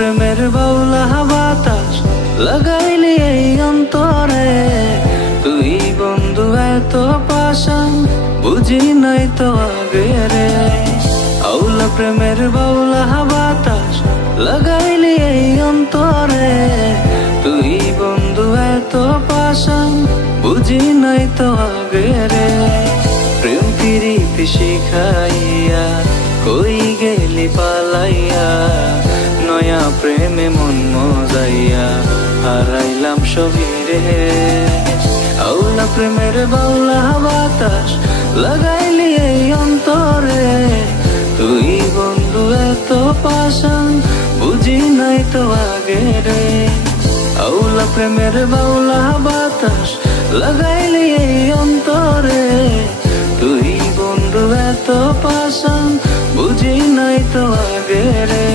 প্রেমের বাউলা বাতাস লাগাইলি এই অন্তরে, তুই বন্ধু এত পাশান বুঝি নাই তো আগে রে। আউলা প্রেমের বাউলা বাতাস লাগাইলি এই অন্তরে, তুই বন্ধু এত পাশান বুঝি নাই তো আগে রে। প্রেম প্রীতি শিখাইয়া কই গেলি পালাইয়া, নয়া প্রেমে মন মজাইয়া হারাইলাম সবই রে। আউলা প্রেমের বাউলা বাতাস লাগাইলি এই অন্তরে, তুই বন্ধু এত পাশান বুঝি নাই তো আগে রে। আউলা প্রেমের বাউলা বাতাস লাগাইলি এই অন্তরে, তুই বন্ধু এত পাশান বুঝি নাই তো আগে রে।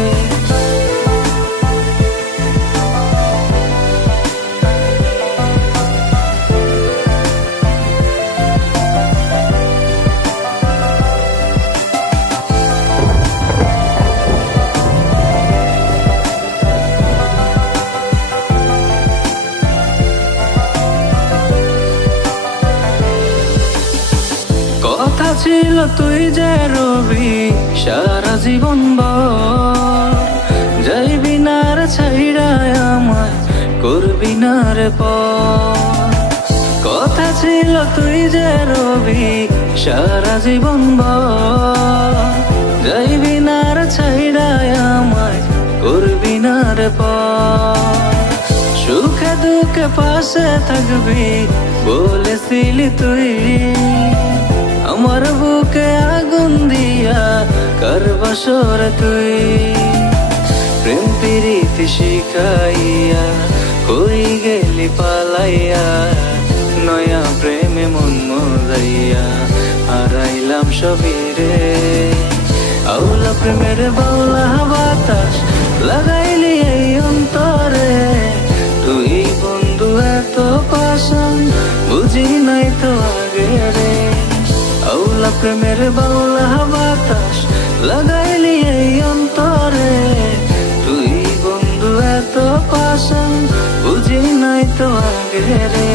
কথা ছিল তুই যে রবি সারা জীবন ভর, যাইবি না রে ছাইড়া আমায় করবি না রে পর। কথা ছিল তুই যে রবি সারা জীবন ভর, যাইবি না রে ছাইড়া আমায় করবি না রে পর। সুখে দুঃখে পাশে থাকবি বলেছিলি তুই, আমার বুকে আগুন দিয়া করবসর তুই। প্রেম প্রীতি শিখাইয়া কই গেলি পালাইয়া, নয়া প্রেমে মন মজাইয়া হারাইলাম সবই রে। আউলা প্রেমের বাউলা বাতাস লাগাইলি এই অন্তরে, তুই বন্ধু এত পাশান বুঝি নাই তো আগে রে। আউলা প্রেমের বাউলা বাতাস লাগাইলি এই অন্তরে, তুই বন্ধু এত পাশান বুঝি নাই তো আগে রে।